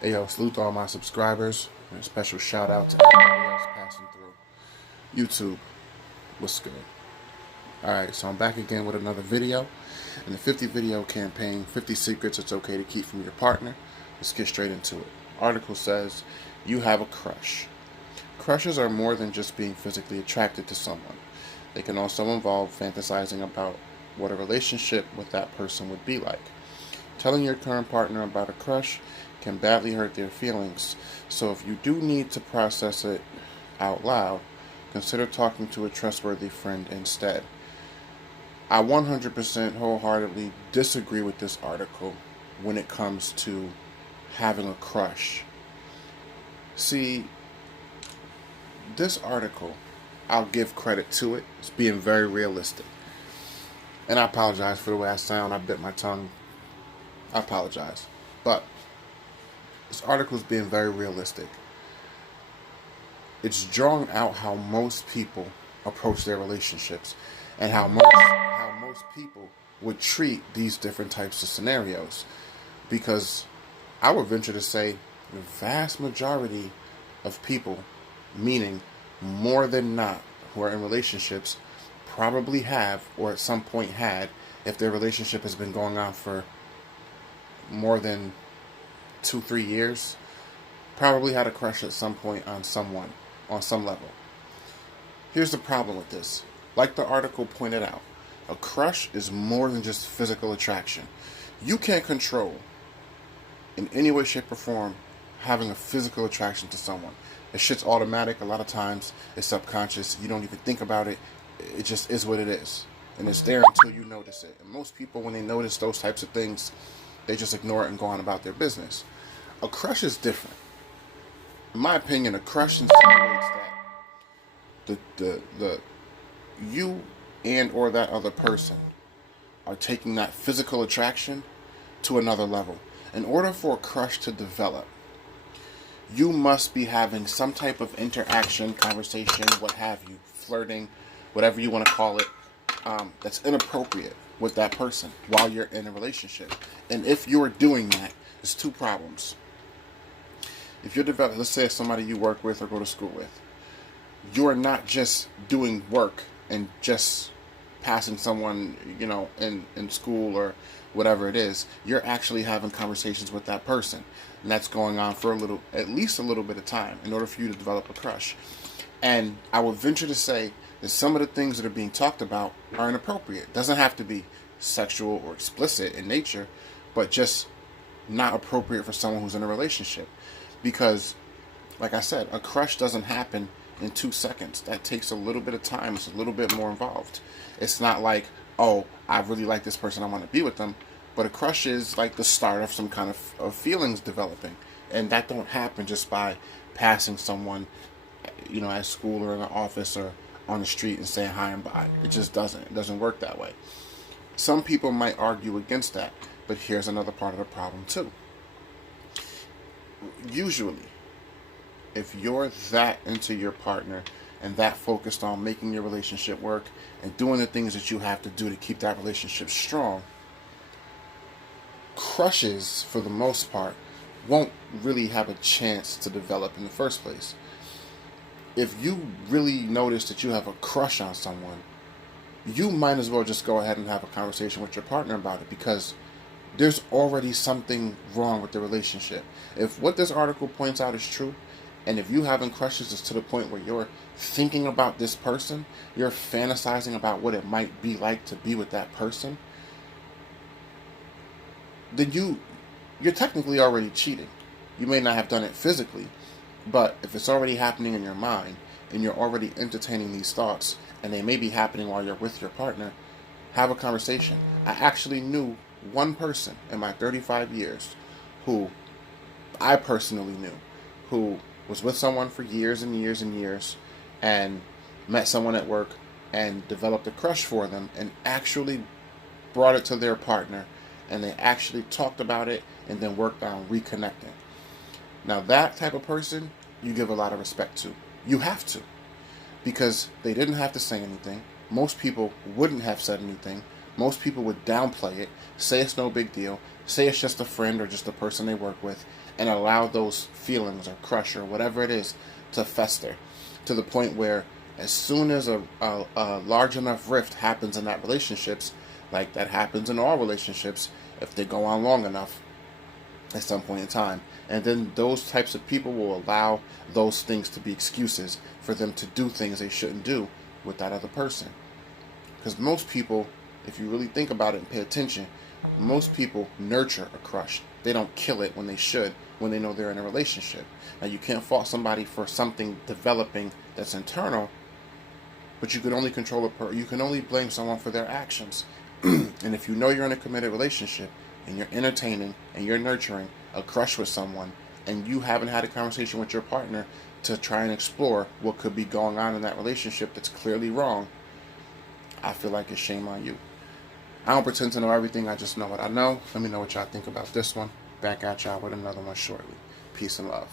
Hey yo, salute to all my subscribers. And a special shout out to everybody else passing through. YouTube, what's good? Alright, so I'm back again with another video. In the 50 video campaign, 50 secrets it's okay to keep from your partner. Let's get straight into it. Article says, you have a crush. Crushes are more than just being physically attracted to someone. They can also involve fantasizing about what a relationship with that person would be like. Telling your current partner about a crush can badly hurt their feelings, so if you do need to process it out loud, consider talking to a trustworthy friend instead. I 100% wholeheartedly disagree with this article when it comes to having a crush. See, this article, I'll give credit to it. It's being very realistic. And I apologize for the way I sound. I bit my tongue. I apologize. But this article is being very realistic. It's drawing out how most people approach their relationships and how most people would treat these different types of scenarios. Because I would venture to say the vast majority of people, meaning more than not, who are in relationships probably have, or at some point had, if their relationship has been going on for more than 2-3 years, probably had a crush at some point on someone, on some level. Here's the problem with this. Like the article pointed out, a crush is more than just physical attraction. You can't control, in any way, shape, or form, having a physical attraction to someone. This shit's automatic. A lot of times it's subconscious. You don't even think about it. It just is what it is. And it's there until you notice it. And most people, when they notice those types of things, they just ignore it and go on about their business. A crush is different. In my opinion, a crush insinuates that the you and or that other person are taking that physical attraction to another level. In order for a crush to develop, you must be having some type of interaction, conversation, what have you, flirting, whatever you want to call it, that's inappropriate with that person while you're in a relationship. And if you're doing that, there's two problems. If you're developing, let's say it's somebody you work with or go to school with, you're not just doing work and just passing someone, in school or whatever it is. You're actually having conversations with that person. And that's going on for at least a little bit of time in order for you to develop a crush. And I would venture to say that some of the things that are being talked about are inappropriate. It doesn't have to be sexual or explicit in nature, but just not appropriate for someone who's in a relationship. Because, like I said, a crush doesn't happen in 2 seconds. That takes a little bit of time. It's a little bit more involved. It's not like, oh, I really like this person, I want to be with them. But a crush is like the start of some kind of feelings developing. And that don't happen just by passing someone, at school or in the office or on the street and saying hi and bye. It just doesn't. It doesn't work that way. Some people might argue against that, but here's another part of the problem too. Usually, if you're that into your partner and that focused on making your relationship work and doing the things that you have to do to keep that relationship strong, crushes, for the most part, won't really have a chance to develop in the first place. If you really notice that you have a crush on someone, you might as well just go ahead and have a conversation with your partner about it, because there's already something wrong with the relationship. If what this article points out is true, and if you having crushes is to the point where you're thinking about this person, you're fantasizing about what it might be like to be with that person, then you're technically already cheating. You may not have done it physically, but if it's already happening in your mind and you're already entertaining these thoughts and they may be happening while you're with your partner, have a conversation. I actually knew one person in my 35 years who I personally knew, who was with someone for years and years and years and met someone at work and developed a crush for them and actually brought it to their partner, and they actually talked about it and then worked on reconnecting. Now that type of person, you give a lot of respect to. You have to. Because they didn't have to say anything. Most people wouldn't have said anything. Most people would downplay it, say it's no big deal, say it's just a friend or just a person they work with, and allow those feelings or crush or whatever it is to fester to the point where as soon as a large enough rift happens in that relationships, like that happens in all relationships, if they go on long enough at some point in time, and then those types of people will allow those things to be excuses for them to do things they shouldn't do with that other person. Because most people, if you really think about it and pay attention, most people nurture a crush. They don't kill it when they should, when they know they're in a relationship. Now, you can't fault somebody for something developing that's internal, but you can only you can only blame someone for their actions. And if you know you're in a committed relationship and you're entertaining and you're nurturing a crush with someone, and you haven't had a conversation with your partner to try and explore what could be going on in that relationship that's clearly wrong, I feel like it's shame on you. I don't pretend to know everything, I just know what I know. Let me know what y'all think about this one. Back at y'all with another one shortly. Peace and love.